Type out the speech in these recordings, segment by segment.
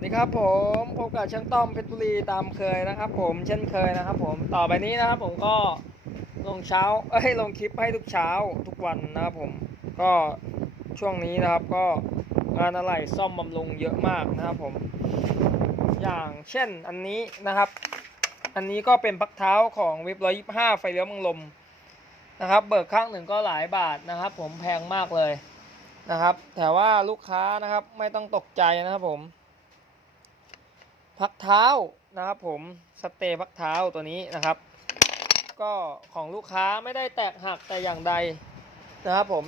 วัสดีครับผมพบกับช่างต้อมเพชรบุรีตามเคยนะครับ ผมเช่นเคยนะครับ ผมต่อไปนี้นะครับ ผมก็ลงเช้าเอ้ยลงคลิปให้ทุกเช้าทุกวันนะครับผมก็ช่วงนี้นะครับก็งานอะไรซ่อมบำรุงเยอะมากนะครับผม อย่างเช่นอันนี้นะครับ อันนี้ก็เป็นพักเท้าของวิบร้อยยี่ห้าไฟเลี้ยวมังลมนะครับ เบิกข้างหนึ่งก็หลายบาทนะครับ ผมแพงมากเลยนะครับ แต่ว่าลูกค้านะครับไม่ต้องตกใจนะครับผม พักเท้านะครับผมสเตย์พักเท้าตัวนี้นะครับ ก็ของลูกค้าไม่ได้แตกหักแต่อย่างใดนะครับผม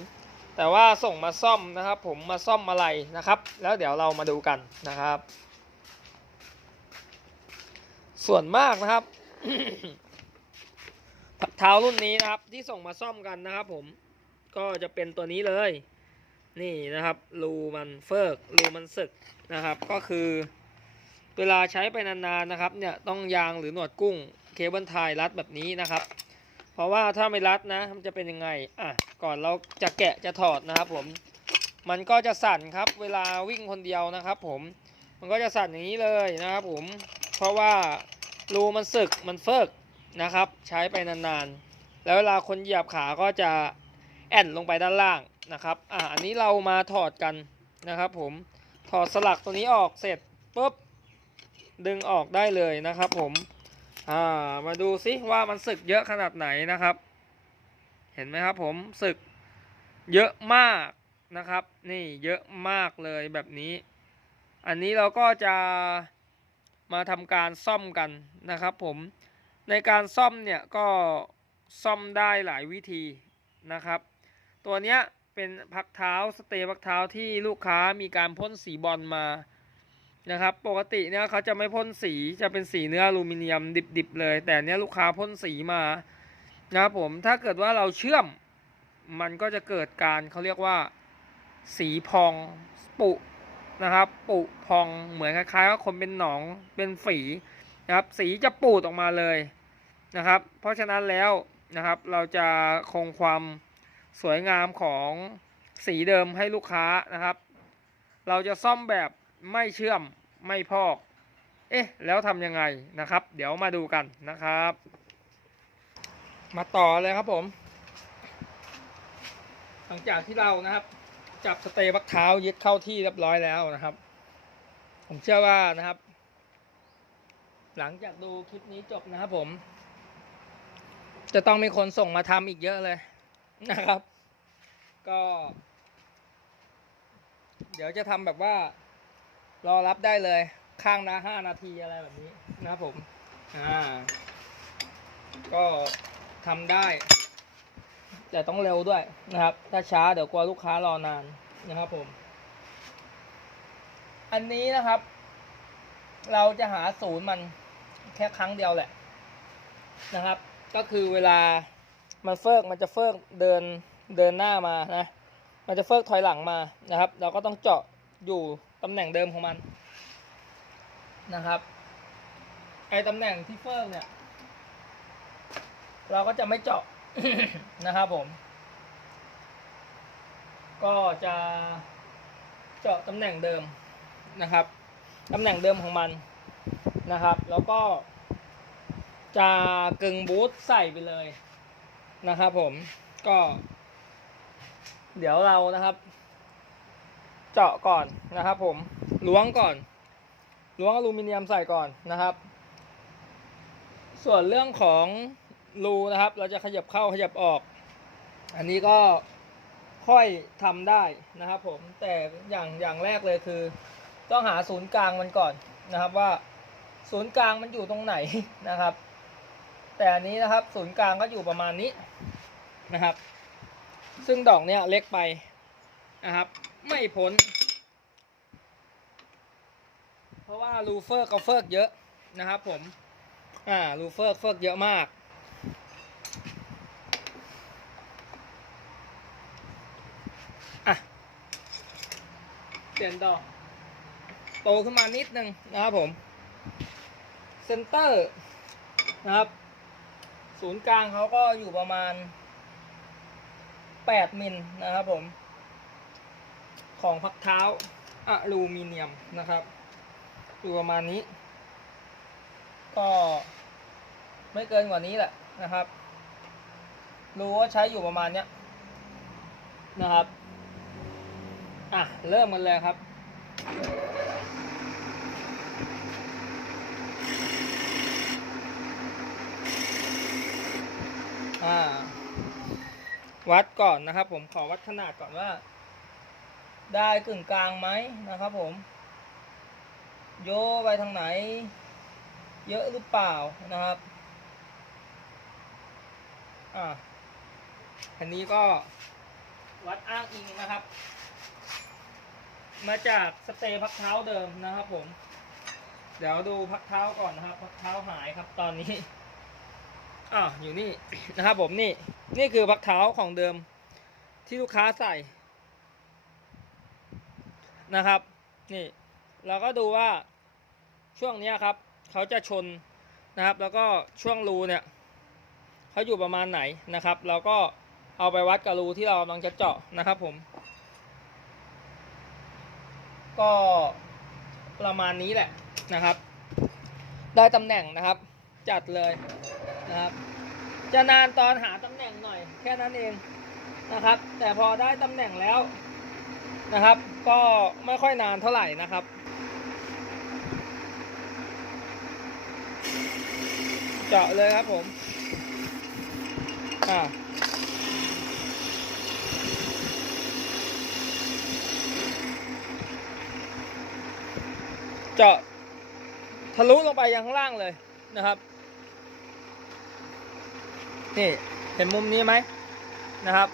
แต่ว่าส่งมาซ่อมนะครับ ผมมาซ่อมอะไรนะครับ แล้วเดี๋ยวเรามาดูกันนะครับ ส่วนมากนะครับพักเท้ารุ่นนี้นะครับ ที่ส่งมาซ่อมกันนะครับ ผมก็จะเป็นตัวนี้เลย นี่นะครับรูมันเฟิกรูมันสึกนะครับ ก็คือ เวลาใช้ไปนานๆนะครับเนี่ยต้องยางหรือหนวดกุ้งเคเบิลไทยรัดแบบนี้นะครับ เพราะว่าถ้าไม่รัดนะมันจะเป็นยังไงอะก่อนเราจะแกะจะถอดนะครับผมมันก็จะสั่นครับเวลาวิ่งคนเดียวนะครับ ผมมันก็จะสั่นอย่างนี้เลยนะครับผมเพราะว่ารูมันสึกมันเฟิกนะครับ ใช้ไปนานๆ แล้วเวลาคนเหยียบขาก็จะแอนลงไปด้านล่างนะครับอะอันนี้เรามาถอดกันนะครับ ผมถอดสลักตัวนี้ออกเสร็จปุ๊บ ดึงออกได้เลยนะครับ ผมอ่ามาดูซิว่ามันสึกเยอะขนาดไหนนะครับ เห็นไหมครับ ผมสึกเยอะมากนะครับ นี่เยอะมากเลยแบบนี้ อันนี้เราก็จะมาทำการซ่อมกันนะครับ ผมในการซ่อมเนี่ยก็ซ่อมได้หลายวิธีนะครับ ตัวเนี้ยเป็นพักเท้าสเตย์พักเท้าที่ลูกค้ามีการพ่นสีบอลมา นะครับ ปกติเนี่ยเขาจะไม่พ่นสีจะเป็นสีเนื้ออลูมิเนียมดิบๆเลย แต่เนี้ยลูกค้าพ่นสีมานะครับผมถ้าเกิดว่าเราเชื่อมมันก็จะเกิดการเขาเรียกว่าสีพองปุนะครับ ปุพองเหมือนคล้ายๆว่าคนเป็นหนองเป็นฝีนะครับ สีจะปูดออกมาเลยนะครับ เพราะฉะนั้นแล้วนะครับ เราจะคงความสวยงามของสีเดิมให้ลูกค้านะครับ เราจะซ่อมแบบ ไม่เชื่อมไม่พอก เอ๊ะ แล้วทำยังไงนะครับ เดี๋ยวมาดูกันนะครับ มาต่อเลยครับผม หลังจากที่เรานะครับ จับสเตย์บักเท้ายึดเข้าที่เรียบร้อยแล้วนะครับ ผมเชื่อว่านะครับ หลังจากดูคลิปนี้จบนะครับผม จะต้องมีคนส่งมาทำอีกเยอะเลยนะครับ ก็ เดี๋ยวจะทำแบบว่า รอรับได้เลยข้างละห้านาทีอะไรแบบนี้นะครับผม อ่า ก็ทำได้ แต่ต้องเร็วด้วยนะครับ ถ้าช้าเดี๋ยวกลัวลูกค้ารอนานนะครับผม อันนี้นะครับ เราจะหาศูนย์มันแค่ครั้งเดียวแหละนะครับ ก็คือเวลามันเฟิกมันจะเฟิกเดินเดินหน้ามานะ มันจะเฟิกถอยหลังมานะครับ เราก็ต้องเจาะอยู่ ตำแหน่งเดิมของมันนะครับ ไอตำแหน่งที่เฟิร์เนี่ย เราก็จะไม่เจาะนะครับผม ก็จะเจาะตำแหน่งเดิมนะครับตำแหน่งเดิมของมันนะครับ แล้วก็ จะกึ่งบูทใส่ไปเลยนะครับผมก็ เดี๋ยวเรานะครับ เจาะก่อนนะครับ ผมล้วงก่อนล้วงอลูมิเนียมใส่ก่อนนะครับ ส่วนเรื่องของรูนะครับ เราจะขยับเข้าขยับออก อันนี้ก็ค่อยทำได้นะครับ ผมแต่อย่างอย่างแรกเลยคือ ต้องหาศูนย์กลางมันก่อนนะครับว่าศูนย์กลางมันอยู่ตรงไหนนะครับ แต่อันนี้นะครับ ศูนย์กลางก็อยู่ประมาณนี้นะครับ ซึ่งดอกเนี้ยเล็กไป นะครับ ไม่พ้น เพราะว่ารูเฟอร์เขาเฟิร์กเยอะนะครับผม อ่ารูเฟอร์เฟิร์กเยอะมาก อะ เปลี่ยนดอก โตขึ้นมานิดนึงนะครับผมเซนเตอร์นะครับ ศูนย์กลางเขาก็อยู่ประมาณ 8 มิลนะครับผม ของพักเท้าอลูมิเนียมนะครับอยู่ประมาณนี้ ก็ไม่เกินกว่านี้แหละนะครับ รู้ว่าใช้อยู่ประมาณเนี้ยนะครับ อะ เริ่มกันเลยครับอ่าวัดก่อนนะครับ ผมขอวัดขนาดก่อนว่า ได้กึ่งกลางไหมนะครับผม โยไปทางไหน เยอะหรือเปล่านะครับ อ่าอันนี้ก็วัดอ้างอิงนะครับ มาจากสเตย์พักเท้าเดิมนะครับผม เดี๋ยวดูพักเท้าก่อนนะครับ พักเท้าหายครับตอนนี้อ่าอยู่นี่นะครับผมนี่ นี่คือพักเท้าของเดิมที่ลูกค้าใส่ นะครับ นี่เราก็ดูว่าช่วงนี้ครับเขาจะชนนะครับ แล้วก็ช่วงรูเนี่ยเขาอยู่ประมาณไหนนะครับ เราก็เอาไปวัดกับรูที่เรากำลังจะเจาะนะครับผม ก็ประมาณนี้แหละนะครับ ได้ตำแหน่งนะครับ จัดเลยนะครับ จะนานตอนหาตำแหน่งหน่อย แค่นั้นเองนะครับ แต่พอได้ตำแหน่งแล้ว นะครับ ก็ไม่ค่อยนานเท่าไหร่นะครับเจาะเลยครับผมอ่าเจาะทะลุลงไปยังข้างล่างเลยนะครับ นี่เห็นมุมนี้ไหมนะครับ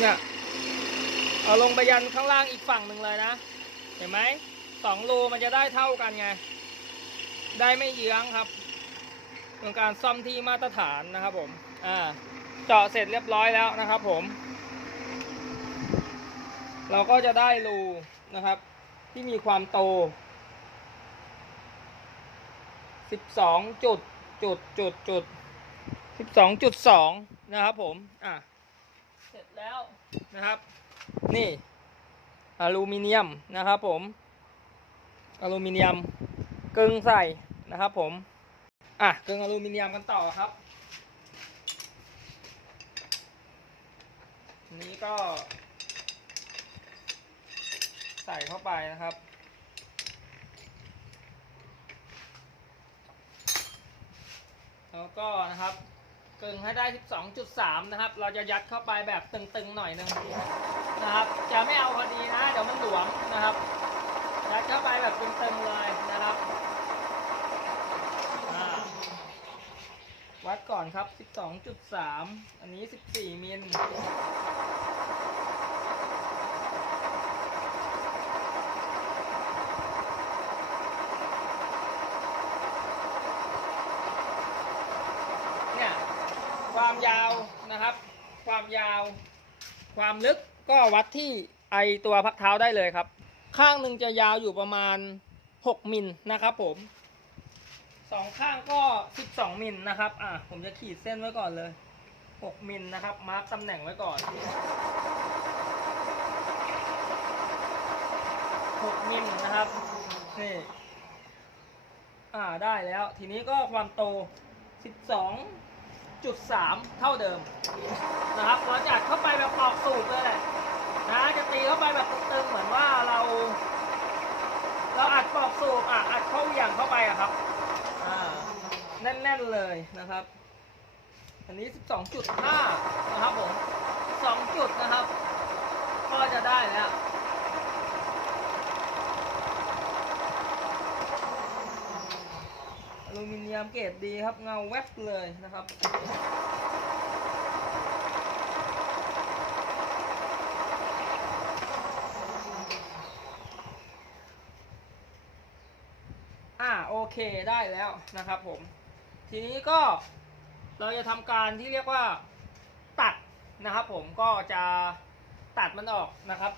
เนี่ย เอาลงไปยันข้างล่างอีกฝั่งหนึ่งเลยนะ เห็นไหมสองรูมันจะได้เท่ากันไง ได้ไม่เยื้องครับเป็นการซ่อมที่มาตรฐานนะครับผม อ่า เจาะเสร็จเรียบร้อยแล้วนะครับผม เราก็จะได้รูนะครับ ที่มีความโต 12 จุดจุดจุดจุด12.2 นะครับผม อะ เสร็จแล้วนะครับ นี่อลูมิเนียมนะครับผมอลูมิเนียมกึ่งใส่นะครับผมอะกึ่งอลูมิเนียมกันต่อครับนนี้ก็ ใส่เข้าไปนะครับแล้วก็นะครับ กึ่งให้ได้ 12.3 นะครับ เราจะยัดเข้าไปแบบตึงๆหน่อยนึงนะครับ จะไม่เอาพอดีนะ เดี๋ยวมันหลวมนะครับ ยัดเข้าไปแบบตึงๆเลยนะครับ วัดก่อนครับ 12.3 อันนี้ 14 มิล เนี่ยความยาว นะครับ ความยาว ความลึกก็วัดที่ไอตัวพักเท้าได้เลยครับ ข้างหนึ่งจะยาวอยู่ประมาณ 6มิลนะครับผมสองข้างก็ 12มิลนะครับอะผมจะขีดเส้นไว้ก่อนเลย 6มิลนะครับ มาร์กตำแหน่งไว้ก่อน 6มิลนะครับนี่อ่าได้แล้ว ทีนี้ก็ความโต 12.3เท่าเดิมนะครับเราจัดเข้าไปแบบออกสูตรเลยแหละนะจะตีเข้าไปแบบตึงๆเหมือนว่าเรา เราอัดปอกสูบอะอัดเข้าอย่างเข้าไปอะครับอ่าแน่นๆเลยนะครับ อันนี้ 12.5 นะครับผม2จุดนะครับ ก็จะได้แล้ว อลูมิเนียมเกรดดีครับเงาแวบเลยนะครับอ่าโอเคได้แล้วนะครับผม ทีนี้ก็เราจะทำการที่เรียกว่าตัดนะครับผมก็จะตัดมันออกนะครับ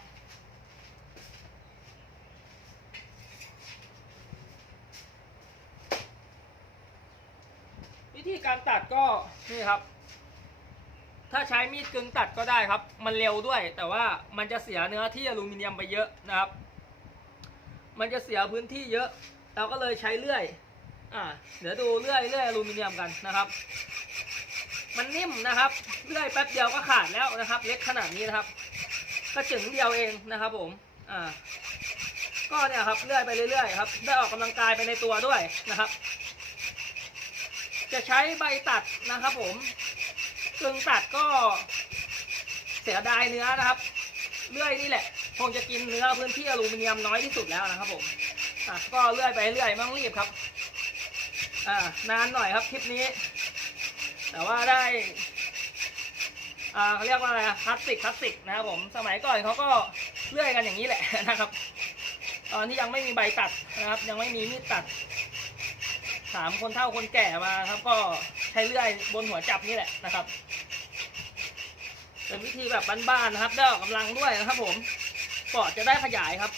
วิธีการตัดก็นี่ครับ ถ้าใช้มีดกึ่งตัดก็ได้ครับ มันเร็วด้วย แต่ว่ามันจะเสียเนื้อที่อลูมิเนียมไปเยอะนะครับ มันจะเสียพื้นที่เยอะ เราก็เลยใช้เลื่อย อ่า เดี๋ยวดูเลื่อยเลื่อยอลูมิเนียมกันนะครับ มันนิ่มนะครับ เลื่อยแป๊บเดียวก็ขาดแล้วนะครับ เล็กขนาดนี้นะครับก็จึงเดียวเองนะครับ ผม อ่า ก็เนี่ยครับเลื่อยไปเรื่อยๆครับ ได้ออกกำลังกายไปในตัวด้วยนะครับ จะใช้ใบตัดนะครับผมกึ่งตัดก็เสียดายเนื้อนะครับ เลื่อยนี่แหละคงจะกินเนื้อพื้นที่อลูมิเนียมน้อยที่สุดแล้วนะครับผมอะก็เลื่อยไปเรื่อยไม่ต้องรีบครับอ่านานหน่อยครับคลิปนี้ แต่ว่าได้อ่าเขาเรียกว่าอะไรคลาสสิกคลาสสิกนะครับผมสมัยก่อนเขาก็เลื่อยกันอย่างนี้แหละนะครับ ตอนที่ยังไม่มีใบตัดนะครับ ยังไม่มีมีดตัด ถามคนเฒ่าคนแก่มาครับ ก็ใช้เลื่อยบนหัวจับนี่แหละนะครับเป็นวิธีแบบบ้านๆนะครับได้ออกกำลังด้วยนะครับ ผมปอดจะได้ขยายครับ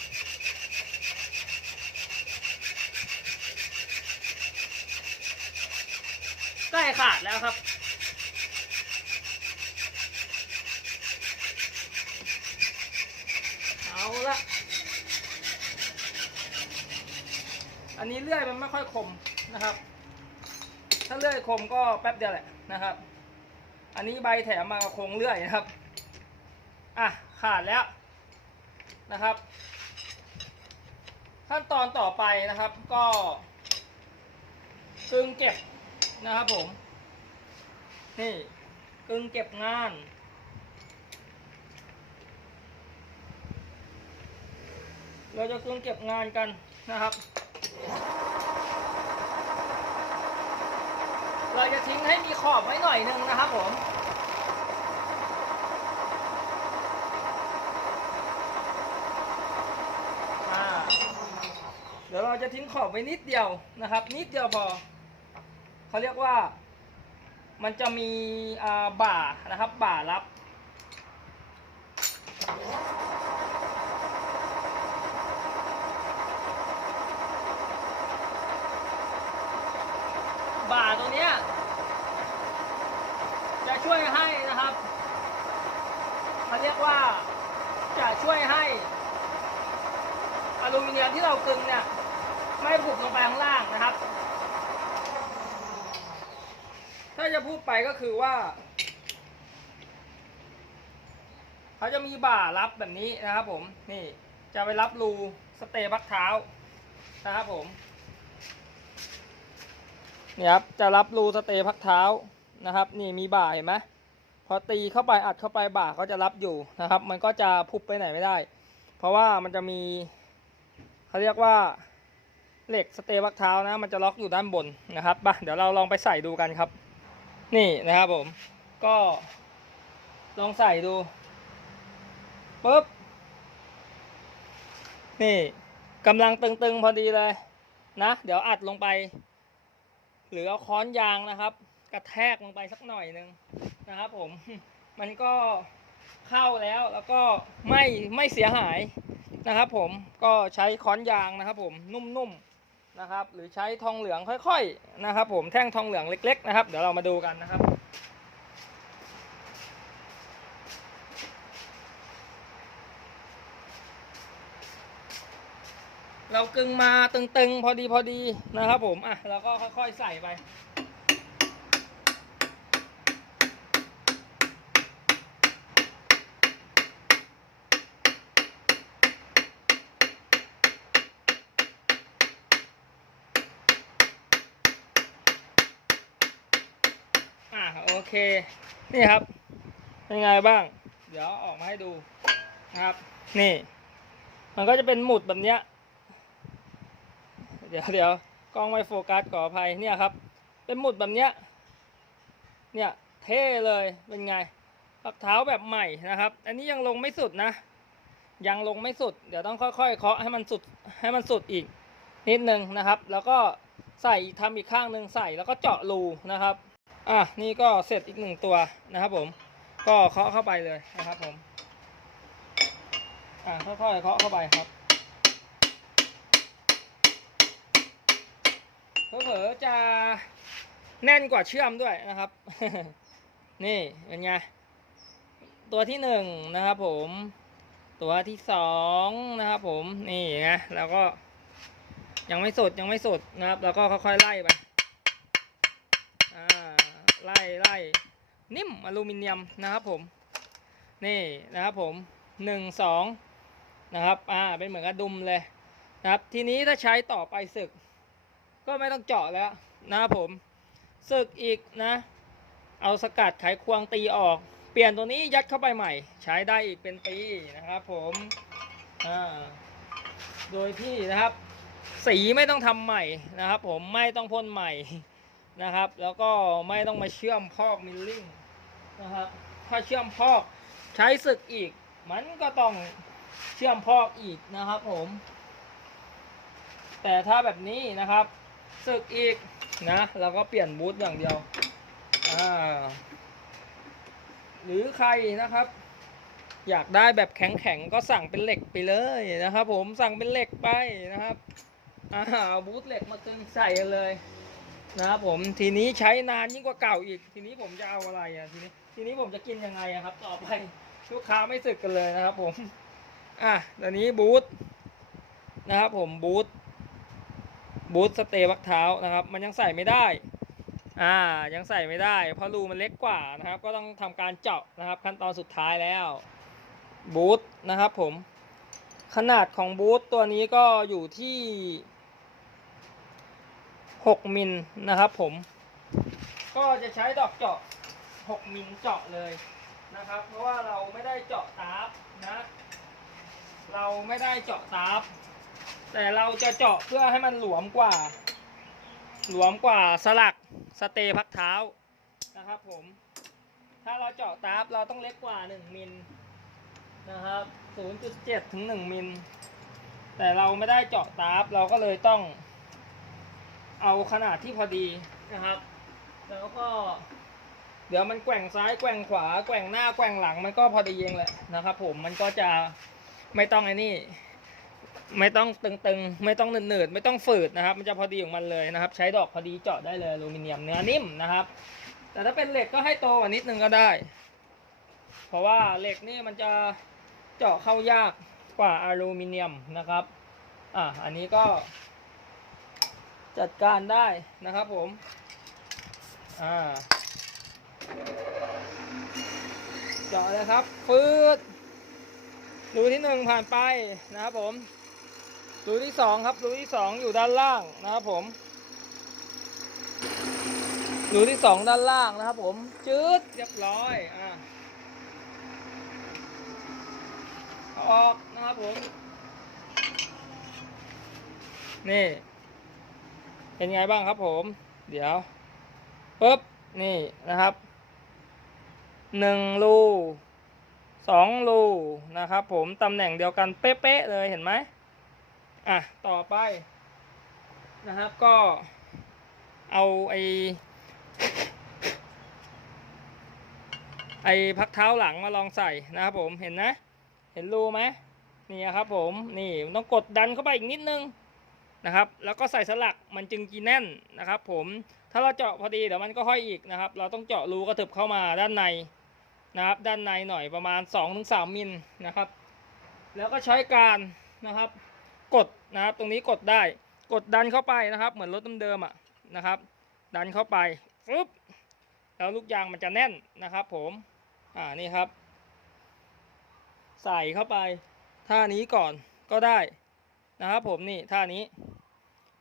ใกล้ขาดแล้วครับ เอาละ อันนี้เลื่อยมันไม่ค่อยคม นะครับ ถ้าเลื่อยคมก็แป๊บเดียวแหละนะครับ อันนี้ใบแถมมาโคงเลื่อยนะครับ อะขาดแล้วนะครับ ขั้นตอนต่อไปนะครับก็กึงเก็บนะครับผม นี่กึงเก็บงานเราจะกึงเก็บงานกันนะครับ เราจะทิ้งให้มีขอบไว้หน่อยนึงนะครับผมเดี๋ยวเราจะทิ้งขอบไว้นิดเดียวนะครับ นิดเดียวพอเขาเรียกว่า มันจะมีบ่านะครับ บ่ารับาตัวเนี้ยจะช่วยให้นะครับเขาเรียกว่าจะช่วยให้อลูมิ เนียมที่เรากึงเนี่ยไม่ผุบลงไปข้างล่างนะครับ ถ้าจะพูดไปก็คือว่าเขาจะมีบ่ารับแบบนี้นะครับผมนี่จะไปรับรูสเตย์บักเท้านะครับผมเนี่ยครับจะรับรูสเตย์พักเท้านะครับ นี่มีบ่าเห็นไหมพอตีเข้าไปอัดเข้าไปบ่าก็จะรับอยู่นะครับ มันก็จะพุบไปไหนไม่ได้ เพราะว่ามันจะมี เขาเรียกว่าเหล็กสเตย์พักเท้านะ มันจะล็อกอยู่ด้านบนนะครับมาเดี๋ยวเราลองไปใส่ดูกันครับ นี่นะครับผม ก็ลองใส่ดูปุ๊บ นี่กำลังตึงๆพอดีเลยนะ เดี๋ยวอัดลงไป หรือเอาค้อนยางนะครับ กระแทกลงไปสักหน่อยหนึ่งนะครับผม มันก็เข้าแล้วแล้วก็ไม่ไม่เสียหาย นะครับผมก็ใช้ค้อนยางนะครับผมนุ่มๆนะครับหรือใช้ทองเหลืองค่อยๆนะครับผมแท่งทองเหลืองเล็ก ๆ นะครับ เดี๋ยวเรามาดูกันนะครับเรากึงมาตึงๆ พอดีพอดีนะครับผมอะเราก็ค่อยๆใส่ไป เค นี่ครับ เป็นไงบ้าง เดี๋ยวออกมาให้ดูนะครับ นี่ มันก็จะเป็นหมุดแบบเนี้ย เดี๋ยวเดี๋ยวกล้องไม่โฟกัสขออภัยเนี่ยครับ เป็นหมุดแบบเนี้ย เนี่ยเท่เลยเป็นไงปักเท้าแบบใหม่นะครับ อันนี้ยังลงไม่สุดนะ ยังลงไม่สุด เดี๋ยวต้องค่อยๆเคาะให้มันสุดให้มันสุดอีกนิดนึงนะครับ แล้วก็ใส่ทำอีกข้างหนึ่งใส่แล้วก็เจาะรูนะครับ อะนี่ก็เสร็จอีกหนึ่งตัวนะครับผม ก็เคาะเข้าไปเลยนะครับผม อะค่อยๆเคาะเข้าไปครับเผลอๆจะแน่นกว่าเชื่อมด้วยนะครับ นี่เป็นไงตัวที่หนึ่งนะครับผม ตัวที่สองนะครับผมนี่ไงแล้วก็ยังไม่สุดยังไม่สุดนะครับ แล้วก็ค่อยๆไล่ไป ไล่ไล่นิ่มอลูมิเนียมนะครับผม นี่นะครับผมหนึ่งสองนะครับ อ่า เป็นเหมือนกระดุมเลยนะครับ ทีนี้ถ้าใช้ต่อไปศึก ก็ไม่ต้องเจาะแล้วนะครับผมศึกอีกนะ เอาสกัดไขควงตีออก เปลี่ยนตัวนี้ยัดเข้าไปใหม่ ใช้ได้อีกเป็นปีนะครับผมอ่าโดยที่นะครับ สีไม่ต้องทำใหม่นะครับผมไม่ต้องพ่นใหม่ นะครับ แล้วก็ไม่ต้องมาเชื่อมพอกมิลลิ่งนะครับถ้าเชื่อมพอกใช้ศึกอีก มันก็ต้องเชื่อมพอกอีกนะครับผม แต่ถ้าแบบนี้นะครับศึกอีกนะเราก็เปลี่ยนบูทอย่างเดียวอ่าหรือใครนะครับ อยากได้แบบแข็งๆก็สั่งเป็นเหล็กไปเลยนะครับ ผมสั่งเป็นเหล็กไปนะครับอ่าเอาบูทเหล็กมาตึงใส่กันเลย นะครับผมทีนี้ใช้นานยิ่งกว่าเก่าอีก ทีนี้ผมจะเอาอะไรอะทีนี้ทีนี้ผมจะกินยังไงอะครับ ต่อไปลูกค้าไม่สึกกันเลยนะครับ ผมอะตอนนี้บูทนะครับผมบูทบูทสเตย์วักเท้านะครับ มันยังใส่ไม่ได้อ่ายังใส่ไม่ได้ เพราะรูมันเล็กกว่านะครับ ก็ต้องทำการเจาะนะครับ ขั้นตอนสุดท้ายแล้วบูทนะครับผมขนาดของบูทตัวนี้ก็อยู่ที่ 6มิลนะครับผม ก็จะใช้ดอกเจาะ 6มิลเจาะเลยนะครับ เพราะว่าเราไม่ได้เจาะตาร์ฟนะ เราไม่ได้เจาะตาร์ฟแต่เราจะเจาะเพื่อให้มันหลวมกว่า หลวมกว่าสลักสเตย์พักเท้านะครับผม ถ้าเราเจาะตาร์ฟเราต้องเล็กกว่า 1มิลนะครับ 0.7 ถึง 1มิลแต่เราไม่ได้เจาะตาร์ฟเราก็เลยต้อง เอาขนาดที่พอดีนะครับ แล้วก็ เดี๋ยวมันแกว่งซ้ายแกว่งขวาแกว่งหน้าแกว่งหลังมันก็พอดีเองแหละนะครับ ผมมันก็จะไม่ต้องไอ้นี่ ไม่ต้องตึงๆ ไม่ต้องหนืดๆไม่ต้องฝืดนะครับ มันจะพอดีของมันเลยนะครับ ใช้ดอกพอดีเจาะได้เลยอลูมิเนียมเนื้อนิ่มนะครับ แต่ถ้าเป็นเหล็กก็ให้โตกว่านิดนึงก็ได้ เพราะว่าเหล็กนี่มันจะเจาะเข้ายากกว่าอลูมิเนียมนะครับ อะอันนี้ก็ จัดการได้นะครับผม อ่า เจาะเลยครับ ฟืดรูที่หนึ่งผ่านไปนะครับผม รูที่สองครับรูที่สองอยู่ด้านล่างนะครับผม รูที่สองด้านล่างนะครับผม จืดเรียบร้อย อ่าเอาออกนะครับผม นี่ เป็นไงบ้างครับผม เดี๋ยวปุ๊บนี่นะครับหนึ่งรูสองรูนะครับ ผมตำแหน่งเดียวกันเป๊ะๆเลยเห็นไหมอะต่อไปนะครับก็เอาไอไอพักเท้าหลังมาลองใส่นะครับผมเห็นนะ เห็นรูไหมนี่ครับผมนี่ต้องกดดันเข้าไปอีกนิดนึง นะครับ แล้วก็ใส่สลักมันจึงจีแน่นนะครับ ผมถ้าเราเจาะพอดีเดี๋ยวมันก็ห้อยอีกนะครับ เราต้องเจาะรูกระถึบเข้ามาด้านในนะครับ ด้านในหน่อยประมาณ 2-3มิลนะครับ แล้วก็ใช้การนะครับ กดนะครับ ตรงนี้กดได้ กดดันเข้าไปนะครับ เหมือนรถเดิมๆอะนะครับ ดันเข้าไปฟึบแล้วลูกยางมันจะแน่นนะครับ ผม อ่านี่ครับ ใส่เข้าไปท่านี้ก่อนก็ได้นะครับ ผมนี่ท่านี้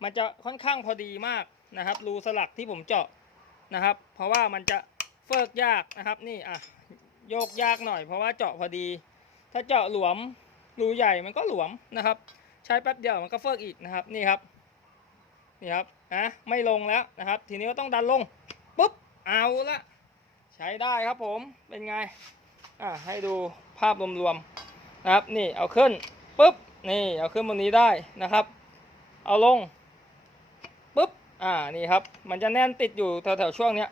มันจะค่อนข้างพอดีมากนะครับ รูสลักที่ผมเจาะนะครับ เพราะว่ามันจะเฟิกยากนะครับ นี่อะโยกยากหน่อยเพราะว่าเจาะพอดี ถ้าเจาะหลวมรูใหญ่มันก็หลวมนะครับ ใช้แป๊บเดียวมันก็เฟิกอีกนะครับนี่ครับนี่ครับนะไม่ลงแล้วนะครับ ทีนี้ก็ต้องดันลงปุ๊บเอาละใช้ได้ครับผมเป็นไงอะให้ดูภาพรวมๆนะครับ นี่เอาขึ้นปุ๊บนี่เอาขึ้นบนนี้ได้นะครับ เอาลง อ่านี่ครับ มันจะแน่นติดอยู่แถวๆช่วงเนี้ย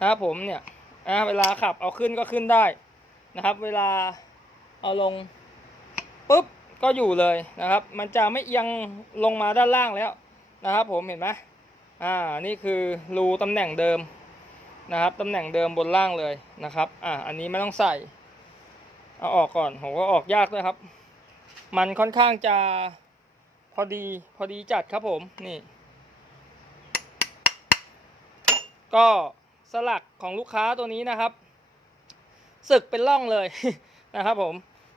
นะครับผมเนี่ยอ่าเวลาขับเอาขึ้นก็ขึ้นได้นะครับ เวลาเอาลงปุ๊บก็อยู่เลยนะครับ มันจะไม่เอียงลงมาด้านล่างแล้วนะครับ ผมเห็นไหมอ่านี่คือรูตำแหน่งเดิมนะครับตำแหน่งเดิมบนล่างเลยนะครับอ่าอันนี้ไม่ต้องใส่เอาออกก่อนผมก็ออกยากด้วยครับ มันค่อนข้างจะพอดีพอดีจัดครับผมนี่ ก็สลักของลูกค้าตัวนี้นะครับ สึกเป็นร่องเลยนะครับ ผม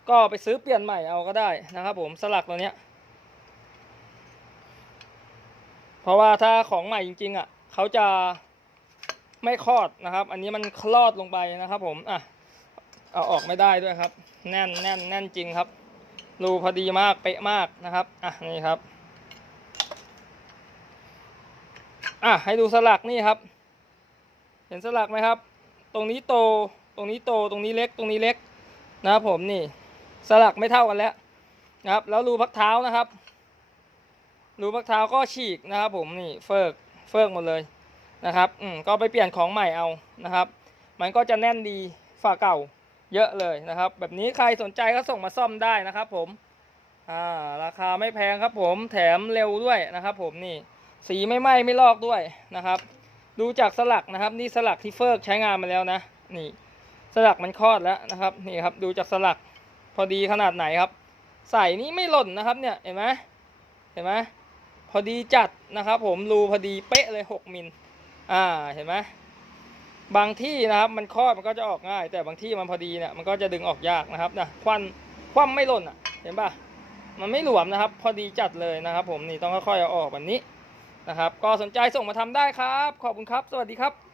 ก็ไปซื้อเปลี่ยนใหม่เอาก็ได้นะครับ ผมสลักตัวเนี้ย เพราะว่าถ้าของใหม่จริงๆอะเขาจะไม่คลอดนะครับ อันนี้มันคลอดลงไปนะครับ ผมอะเอาออกไม่ได้ด้วยครับ แน่นแน่นแน่นจริงครับรูพอดีมากเป๊ะมากนะครับอะนี่ครับอะให้ดูสลักนี่ครับ เห็นสลักไหมครับ ตรงนี้โต ตรงนี้โต ตรงนี้เล็ก ตรงนี้เล็กนะครับผมนี่ สลักไม่เท่ากันแล้วนะครับ แล้วรูพักเท้านะครับ รูพักเท้าก็ฉีกนะครับ ผมนี่เฟิกเฟิกหมดเลยนะครับ อืมก็ไปเปลี่ยนของใหม่เอานะครับ มันก็จะแน่นดีฝาเก่าเยอะเลยนะครับ แบบนี้ใครสนใจก็ส่งมาซ่อมได้นะครับ ผม อ่า ราคาไม่แพงครับ ผม แถมเร็วด้วยนะครับ ผมนี่ สีไม่ไหม้ไม่ลอกด้วยนะครับ ดูจากสลักนะครับ นี่สลักที่เฟิร์กใช้งานมาแล้วนะ นี่ สลักมันคลอดแล้วนะครับ นี่ครับ ดูจากสลักพอดีขนาดไหนครับ ใส่นี่ไม่หล่นนะครับ เนี่ย เห็นไหมเห็นไหมพอดีจัดนะครับ ผมรูพอดีเป๊ะเลยหกมิล อ่า เห็นไหมบางที่นะครับ มันคลอดมันก็จะออกง่าย แต่บางที่มันพอดีเนี่ยมันก็จะดึงออกยากนะครับนะควันคว่ำไม่หล่นอะ เห็นปะมันไม่หลวมนะครับ พอดีจัดเลยนะครับ ผมนี่ต้องค่อยๆเอาออกแบบนี้ นะครับ ก็สนใจส่งมาทำได้ครับ ขอบคุณครับ สวัสดีครับ